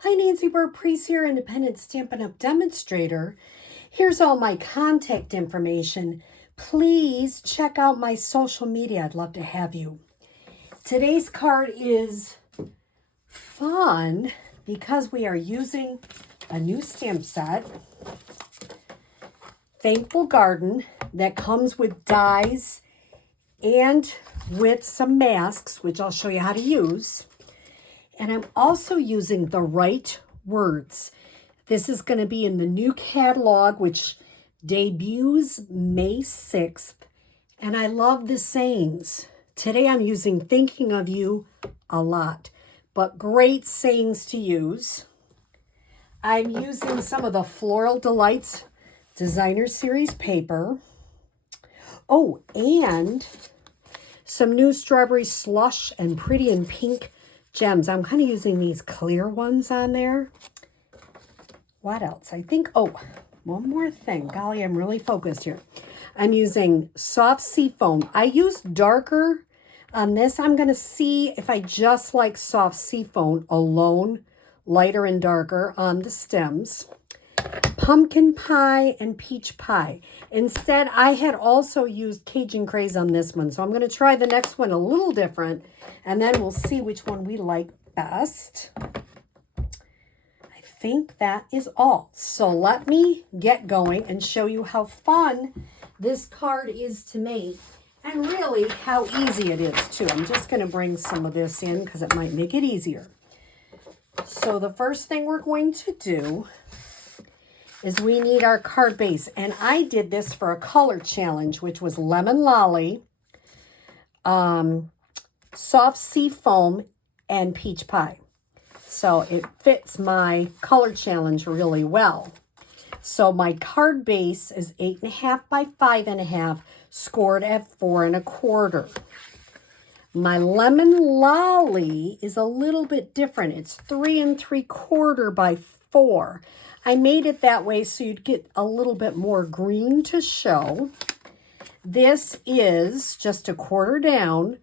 Hi, Nancy Burt-Preece here, independent Stampin' Up! Demonstrator. Here's all my contact information. Please check out my social media. I'd love to have you. Today's card is fun because we are using a new stamp set, Thankful Garden, that comes with dies and with some masks, which I'll show you how to use. And I'm also using the right words. This is going to be in the new catalog, which debuts May 6th. And I love the sayings. Today I'm using thinking of you a lot, but great sayings to use. I'm using some of the Floral Delights Designer Series paper. Oh, and some new Strawberry Slush and Pretty in Pink gems. I'm kind of using these clear ones on there. What else? I think, oh, one more thing. Golly, I'm really focused here. I'm using soft seafoam. I used darker on this. I'm going to see if I just like soft seafoam alone, lighter and darker on the stems. Pumpkin pie and peach pie. Instead, I had also used Cajun Craze on this one. So I'm going to try the next one a little different, and then we'll see which one we like best. I think that is all. So let me get going and show you how fun this card is to make and really how easy it is too. I'm just going to bring some of this in because it might make it easier. So the first thing we're going to do is we need our card base. And I did this for a color challenge, which was Lemon Lolly, Soft Sea Foam, and Peach Pie. So it fits my color challenge really well. So my card base is 8.5 by 5.5, scored at 4 1/4. My Lemon Lolly is a little bit different. It's 3 3/4 by 4. I made it that way so you'd get a little bit more green to show. This is just 1/4 down,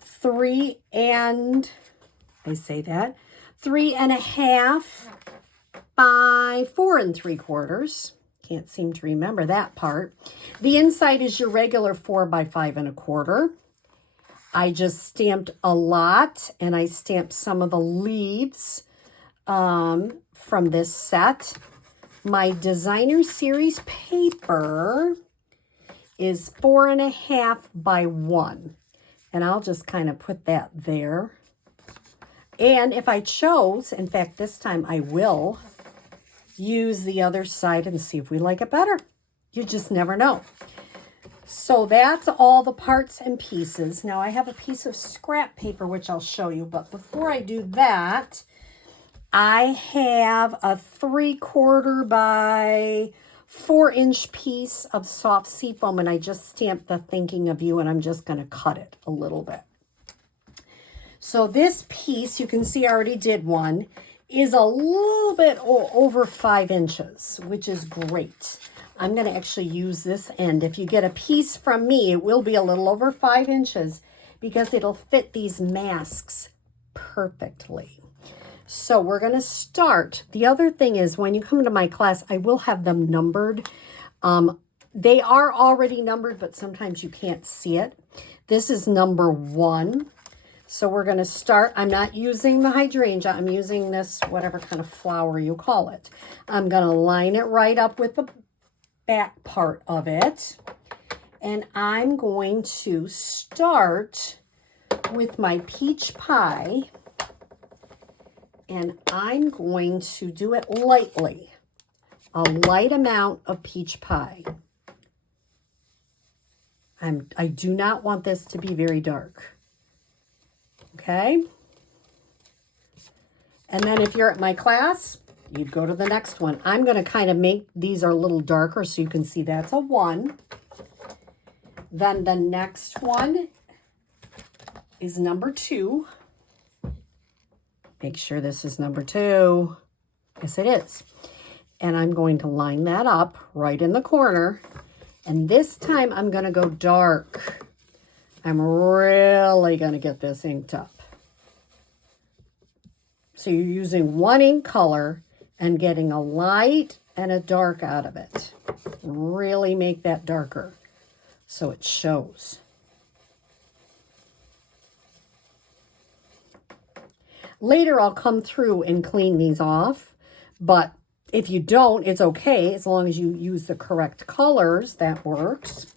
3 3.5 by 4 3/4. Can't seem to remember that part. The inside is your regular 4 by 5 1/4. I just stamped a lot, and I stamped some of the leaves from this set. My Designer Series paper is 4.5 by 1. And I'll just kind of put that there. And if I chose, in fact, this time I will use the other side and see if we like it better. You just never know. So that's all the parts and pieces. Now I have a piece of scrap paper, which I'll show you. But before I do that, I have a 3/4 by 4-inch piece of soft seafoam, and I just stamped the thinking of you, and I'm just going to cut it a little bit. So this piece, you can see I already did one, is a little bit over 5 inches, which is great. I'm going to actually use this end. If you get a piece from me, it will be a little over 5 inches because it'll fit these masks perfectly. So we're going to start. The other thing is when you come to my class, I will have them numbered. They are already numbered, but sometimes you can't see it. This is number 1. So we're going to start. I'm not using the hydrangea. I'm using this, whatever kind of flower you call it. I'm going to line it right up with the back part of it. And I'm going to start with my peach pie. And I'm going to do it lightly, a light amount of peach pie. I do not want this to be very dark. Okay? And then if you're at my class, you'd go to the next one. I'm going to kind of make these are a little darker so you can see that's a 1. Then the next one is number 2. Make sure this is number 2. Yes, it is. And I'm going to line that up right in the corner. And this time I'm going to go dark. I'm really going to get this inked up. So you're using one ink color and getting a light and a dark out of it. Really make that darker so it shows. Later, I'll come through and clean these off, but if you don't, it's okay. As long as you use the correct colors, that works.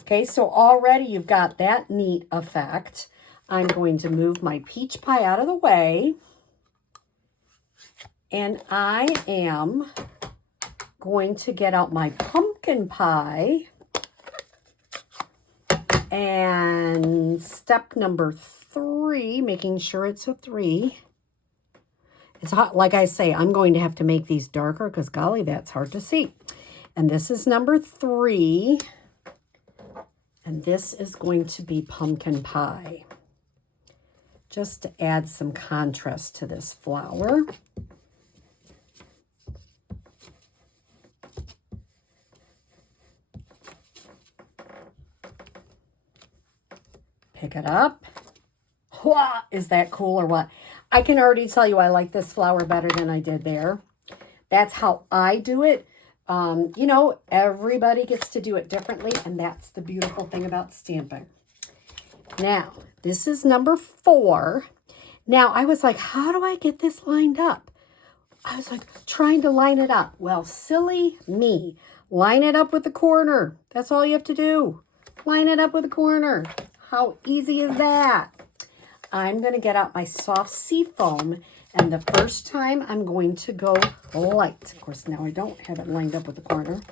Okay, so already you've got that neat effect. I'm going to move my peach pie out of the way. And I am going to get out my pumpkin pie. And step number 3, making sure it's a 3. It's hot. Like I say, I'm going to have to make these darker because golly, that's hard to see. And this is number 3. And this is going to be pumpkin pie. Just to add some contrast to this flower. Pick it up. Wah, is that cool or what? I can already tell you I like this flower better than I did there. That's how I do it. You know, everybody gets to do it differently, and that's the beautiful thing about stamping. Now, this is number 4. Now, I was like, how do I get this lined up? I was like, trying to line it up. Well, silly me. Line it up with the corner. That's all you have to do. Line it up with the corner. How easy is that? I'm going to get out my soft sea foam, and the first time I'm going to go light. Of course, now I don't have it lined up with the corner.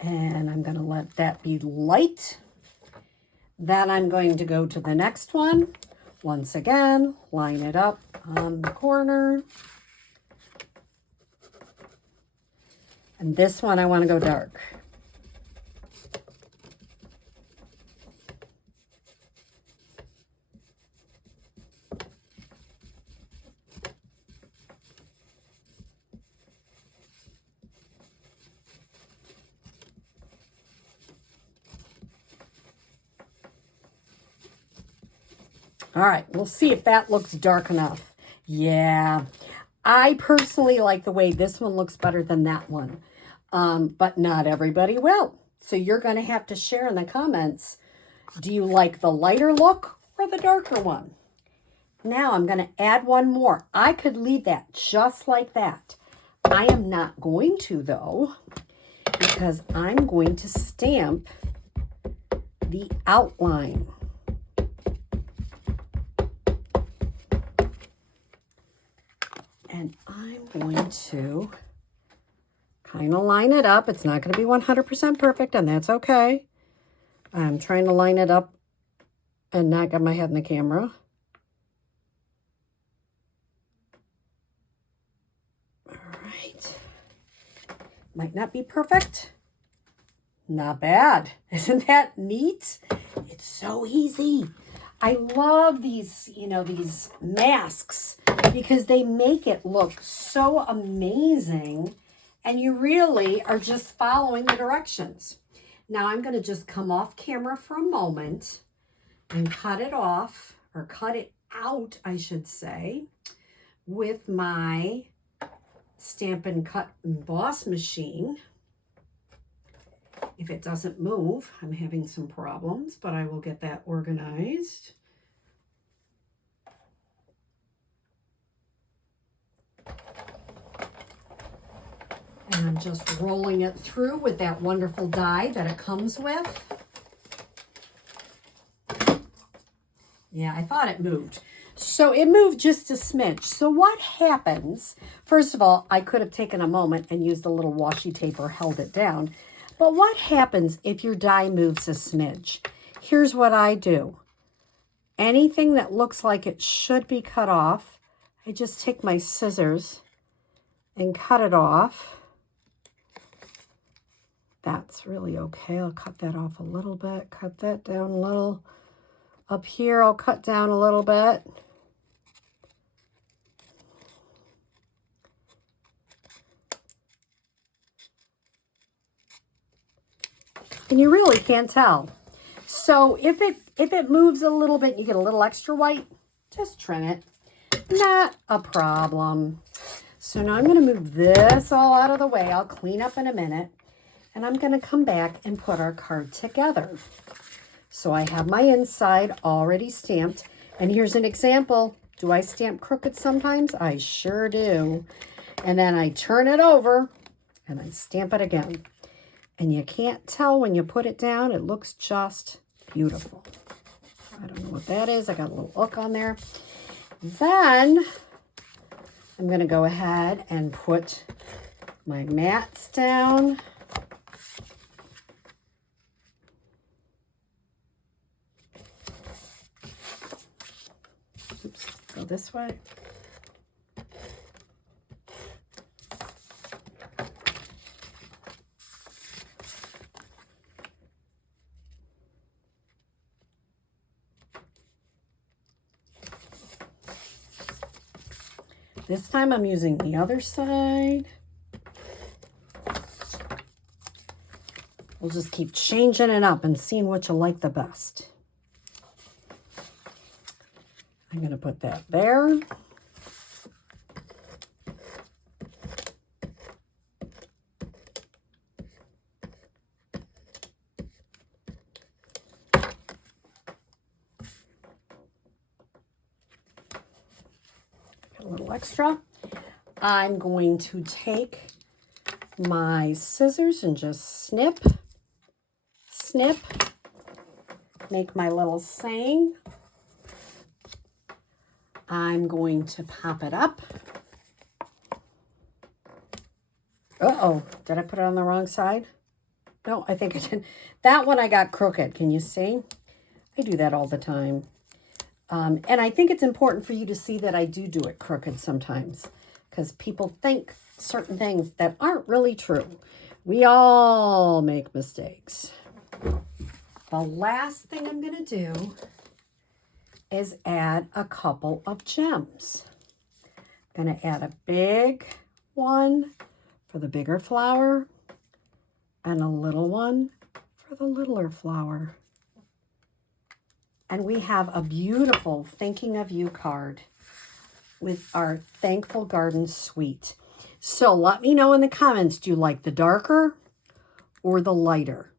And I'm going to let that be light. Then I'm going to go to the next one. Once again, line it up on the corner. And this one I want to go dark. All right, we'll see if that looks dark enough. Yeah, I personally like the way this one looks better than that one, but not everybody will. So you're going to have to share in the comments, do you like the lighter look or the darker one? Now I'm going to add one more. I could leave that just like that. I am not going to, though, because I'm going to stamp the outline. And I'm going to kind of line it up. It's not going to be 100% perfect, and that's okay. I'm trying to line it up and not get my head in the camera. All right. Might not be perfect. Not bad. Isn't that neat? It's so easy. I love these, you know, these masks because they make it look so amazing, and you really are just following the directions. Now I'm going to just come off camera for a moment and cut it off, or cut it out, I should say, with my Stampin' Cut Emboss machine. If it doesn't move, I'm having some problems, but I will get that organized. And I'm just rolling it through with that wonderful die that it comes with. Yeah, I thought it moved. So it moved just a smidge. So what happens, first of all, I could have taken a moment and used a little washi tape or held it down. But what happens if your die moves a smidge? Here's what I do. Anything that looks like it should be cut off, I just take my scissors and cut it off. That's really okay. I'll cut that off a little bit, cut that down a little. Up here, I'll cut down a little bit. And you really can't tell. So if it moves a little bit, you get a little extra white, just trim it. Not a problem. So now I'm going to move this all out of the way. I'll clean up in a minute. And I'm going to come back and put our card together. So I have my inside already stamped. And here's an example. Do I stamp crooked sometimes? I sure do. And then I turn it over and I stamp it again. And you can't tell when you put it down. It looks just beautiful. I don't know what that is. I got a little hook on there. Then I'm going to go ahead and put my mats down. Oops, go this way. This time I'm using the other side. We'll just keep changing it up and seeing what you like the best. I'm going to put that there. A little extra. I'm going to take my scissors and just snip, make my little saying. I'm going to pop it up. Uh-oh, did I put it on the wrong side? No, I think I did. That one I got crooked, can you see? I do that all the time. And I think it's important for you to see that I do it crooked sometimes because people think certain things that aren't really true. We all make mistakes. The last thing I'm going to do is add a couple of gems. I'm going to add a big one for the bigger flower and a little one for the littler flower. And we have a beautiful Thinking of You card with our Thankful Garden Suite. So let me know in the comments, do you like the darker or the lighter?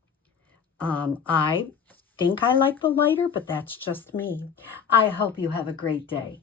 I think I like the lighter, but that's just me. I hope you have a great day.